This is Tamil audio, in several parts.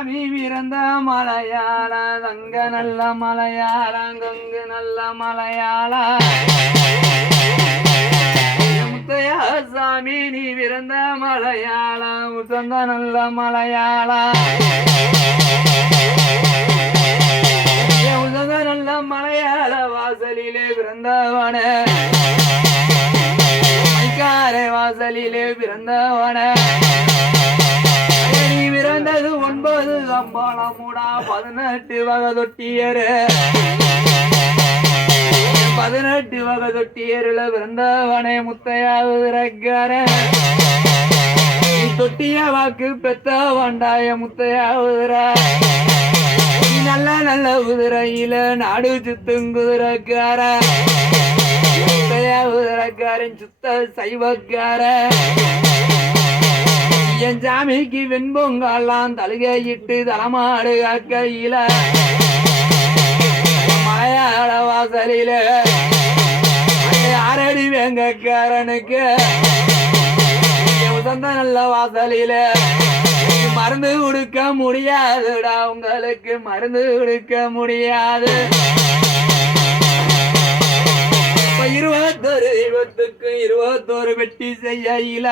சாமி பிறந்த மலையாள தங்க நல்ல மலையாள கங்கு நல்ல மலையாள முத்தையா சாமி நீ பிறந்த மலையாள உசந்த நல்ல மலையாள உசந்த நல்ல மலையாள வாசலிலே பிறந்தவன மைக்காரை வாசலிலே பிறந்தவன நீ பிறந்தது 9 அம்பாளமுடா 18 வகை தொட்டியரு 18 வகை தொட்டியருல பிறந்தவனே முத்தையாவுரக்கார நீ தொட்டிய வாக்கு பெத்த வண்டாய முத்தையாவுர நீ நல்ல நல்ல குதிரையில நாடு சுத்துங்குதிரக்கார முத்தையாவுரக்காரன் சுத்த சைவக்கார என் சாமிக்கு வெண்பொங்கெல்லாம் தலுகையிட்டு தலைமாடு கையில மலையாள வாசலில ஆரடி வேங்கக்காரனுக்கு உசந்த நல்ல வாசலில மருந்து கொடுக்க முடியாதுடா உங்களுக்கு மருந்து கொடுக்க முடியாது 21 தெய்வத்துக்கு 21 வெட்டி செய்யல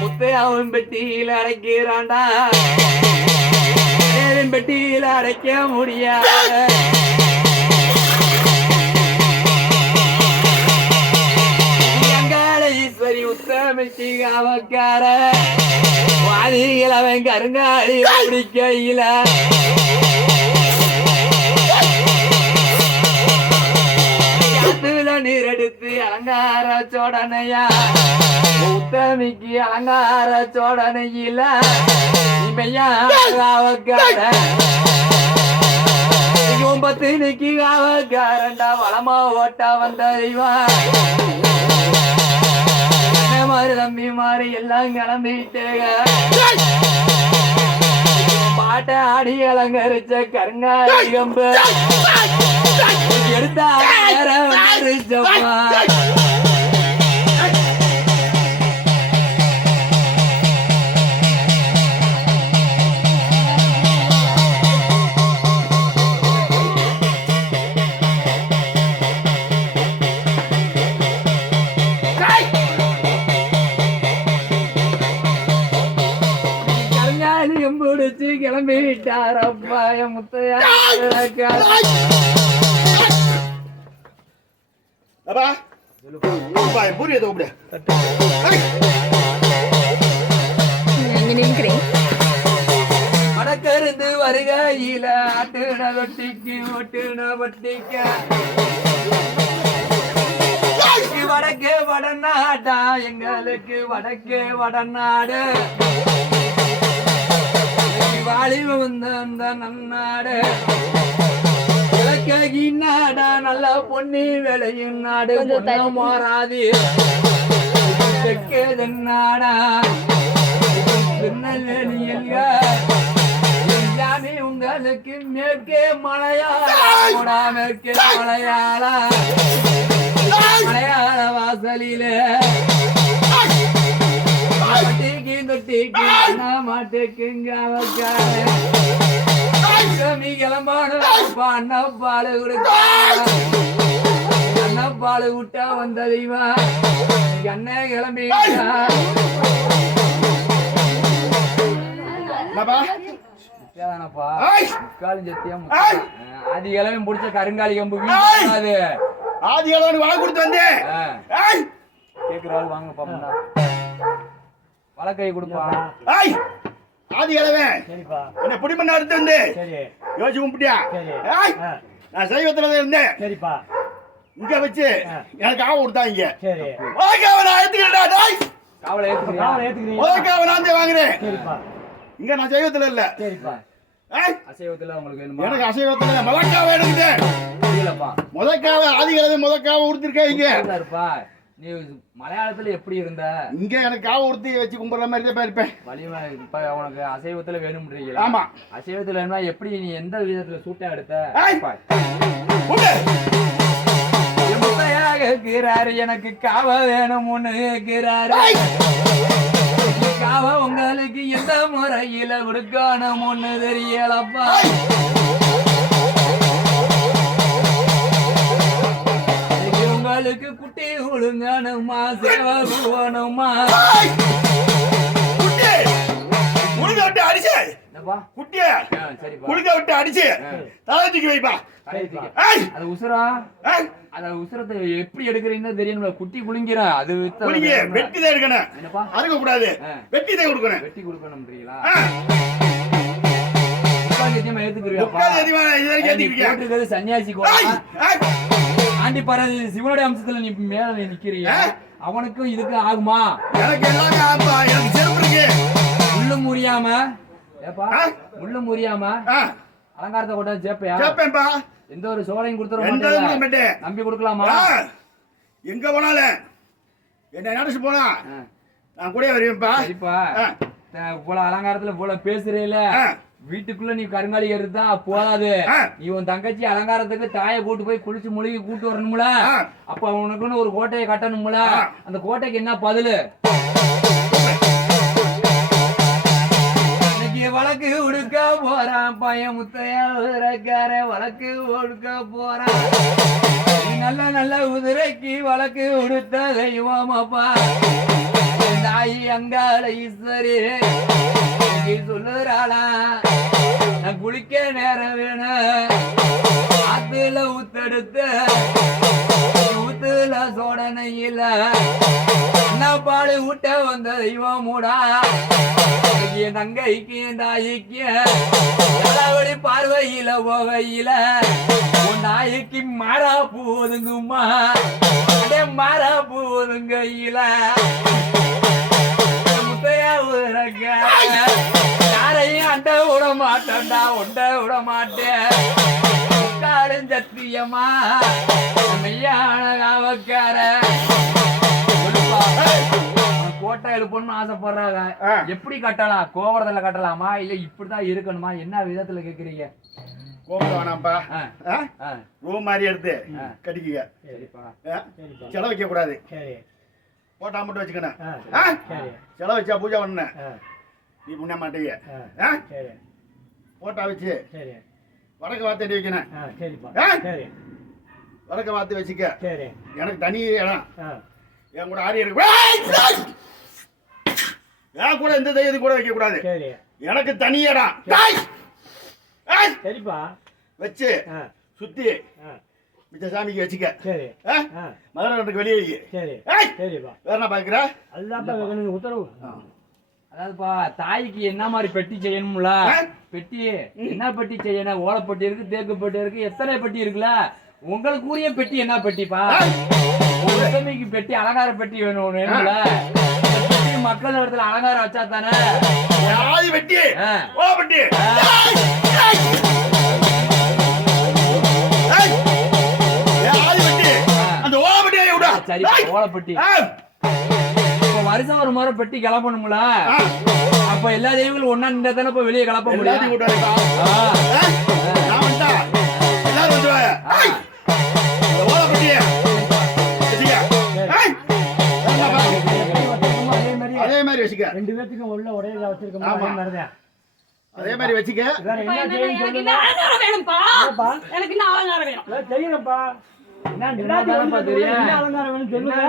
முத்தையாவும் பெட்டியில அடைக்கிறான்டா பெட்டியில அடைக்க முடியாது ஈஸ்வரி உத்தமிக்கு அவக்கார வாதிகள் அவன் கருங்காலி பிடிக்கையில நீர் எடுத்து அலங்கார சோடனையா உத்தமிக்கு அலங்கார சோடனையில அவக்கார 9 அவக்காரண்டா வளமா ஓட்டா வந்த மாதிரி தம்பி மாறி எல்லாம் கிளம்பிட்டேங்க பாட்டை ஆடி அலங்கரிச்ச கருங்காலி கம்பு எடுத்தா முடிச்சு கிளம்பிட்டார் அப்பாய முத்தையா வடக்கருந்து வருகையில ஆட்டுன தொட்டிக்கு ஒட்டுன வட்டிக்க வடக்கே வடநாடா எங்களுக்கு வடக்கே வடநாடு வாலிப வந்த அந்த நன்னாடு நாடா நல்ல பொன்னி விளையும் நாடு மாறாது நாடா திருநெல்வேலி உங்களுக்கு மேற்கே மலையாள மேற்கே மலையாள மலையாள வாசலிலே தொட்டிக்கு மாட்டுக்குங்க கிளம்பானு அண்ணப்பாலு கொடுக்க அண்ணப்பாலு விட்டா வந்த தெய்வா அண்ணே கிளம்பி ஆதி கிழமை பிடிச்ச கருங்காலி கம்பு அது ஆதி கிழமை வாங்க கொடுத்து வந்து கேக்குறாள் வாங்க பாப்பா வழக்கை கொடுப்பான் ஆதி கிழமை என்ன புடி பண்ண அடுத்து வந்து யோசிச்சு கும்பிட்டியா நான் சைவத்துல இருந்தேன் சரிப்பா இங்க வச்சு எனக்கு ஆவ கொடுத்தாங்க நான் ஏத்துக்கிறேன் காவலை ஏத்துக்கிறேன் நான் வாங்குறேன் இங்க நான் சைவத்துல இல்ல சரிப்பா அசைவத்துல உங்களுக்கு எனக்கு அசைவத்துல முதக்காவை எடுத்துட்டேன் முதக்காவை ஆதி கிழமை முதக்காவை கொடுத்துருக்கேன் இருப்பா நீ மலையாளத்துல எப்படி இருந்த இங்க எனக்கு காவ உறுத்தி வச்சு கும்பிடுற மாதிரி தான் இருப்பேன் வலிமை இப்ப உனக்கு அசைவத்துல வேணும்ன்றீங்களா ஆமா அசைவத்துல வேணும்னா எப்படி நீ எந்த விதத்துல சூட்டா எடுத்த கேட்கிறாரு எனக்கு காவ வேணும்னு கேட்கிறாரு காவ உங்களுக்கு எந்த முறையில கொடுக்கணும் ஒண்ணு தெரியலப்பா. உங்களுக்கு குட்டி ஒழுங்கணுமா சேவகுவனுமா குளிக்க விட்டு அடிச்சு குட்டிய குளிக்க விட்டு அடிச்சு தலத்துக்கு வைப்பா. அது உசுரா அத உசுரத்தை எப்படி எடுக்கிறீங்கன்னு தெரியும். குட்டி குளிங்கிற அது வெட்டி தான் எடுக்கணும். என்னப்பா அறுக்க கூடாது, வெட்டி தான் கொடுக்கணும். வெட்டி கொடுக்கணும்ன்றீங்களா? சன்னியாசி ஆண்டி பாரு சிவனுடைய அம்சத்துல நீ மேல நிக்கிறீங்க. அவனுக்கும் இதுக்கு ஆகுமா? முள்ளு முறியாம முள்ளு முறியாம அலங்காரத்தை கொண்டா சேப்பையா? எந்த ஒரு சோலையும் கொடுத்துட நம்பி கொடுக்கலாமா? எங்க போனாலும் என்ன நினைச்சு போனா நான் கூட வருவேன்ப்பா. சரிப்பா, போல அலங்காரத்துல போல பேசுறீல, வீட்டுக்குள்ள நீ கருங்காலி எடுத்தா போதாது. நீ உன் தங்கச்சி அலங்காரத்துக்கு தாயை கூட்டு போய் குளிச்சு முழுகி கூட்டு வரணும்ல. அப்ப உனக்குன்னு ஒரு கோட்டையை கட்டணும்ல. அந்த கோட்டைக்கு என்ன பதிலு? வழக்கு உடுக்க போறான் பையன் முத்தையா உதிரைக்கார வழக்கு ஒடுக்க போறான். நல்ல நல்ல உதிரைக்கு வழக்கு உடுத்த தெய்வமாப்பா தாயி அங்காள ஈஸ்வரி சொல்லுறாளா நான் குளிக்க நேரம் வேணும். ஆத்துல ஊத்தெடுத்து ஊத்துல சோடனையில என்ன பாடு ஊட்ட வந்த தெய்வம் மூடா. என் தங்கைக்கு என் தாய்க்கு தலைவடி பார்வையில போகையில உன் தாய்க்கு மாறா போதுங்குமா அதே மாறா போதுங்கையில முத்தையா ஊரங்க யாரையும் அண்ட விட மாட்டேன்டா உண்ட விட மாட்டேன். காடும் சத்தியமா மெய்யான காவக்கார கோட்டை எழுப்பணும்னு ஆசைப்படுறாங்க. எப்படி கட்டலாம்? கோபுரத்துல கட்டலாமா இல்ல இப்படிதான் இருக்கணுமா? என்ன விதத்துல கேக்குறீங்க? கோபுரம் வேணாம்ப்பா, ரூம் மாதிரி எடுத்து கட்டிக்க. செலவு வைக்க கூடாது, போட்டா மட்டும் வச்சுக்கணும். செலவு வச்சா பூஜை பண்ண நீ புண்ண மாட்டீங்க. போட்டா வச்சு வடக்க வார்த்தை வைக்கணும். வடக்க வார்த்தை வச்சுக்க. எனக்கு தனி இடம் என் கூட ஆரி இருக்கு. என் கூட எந்த தையது கூட வைக்க கூடாது. எனக்கு தனி இடம் வச்சு சுத்தி மிச்ச சாமிக்கு வச்சுக்க. மதுரை வெளியே வேற என்ன பாக்குற? உத்தரவு. அதாவதுப்பா தாய்க்கு என்ன மாதிரி பெட்டி செய்யணும்ல? பெட்டி என்ன பெட்டி செய்யணும்? ஓலைப்பட்டி இருக்கு, தேக்கு பெட்டி இருக்கு, எத்தனை பெட்டி இருக்குல்ல? உங்களுக்கு உரிய பெட்டி என்ன பெட்டிப்பா? உத்தமிக்கு பெட்டி அலங்கார பெட்டி வேணும். மக்கள் இடத்துல அலங்காரம் வச்சா தானே பெட்டி ஓலைப்பட்டி. சரி ஓலைப்பட்டி வருஷம் ஒரு முறை பெட்டி கிளம்பணும்ல. அப்ப எல்லா தெய்வங்களும் ஒன்னா நின்று தானே இப்ப வெளியே கிளப்ப முடியும். அதே மாதிரி வச்சுக்க. ரெண்டு பேத்துக்கும் உள்ள ஒரே வச்சிருக்க. அதே மாதிரி வச்சுக்க. செய்யணும்ப்பா. என்ன அலங்காரம் வேணும் சொல்லுங்க.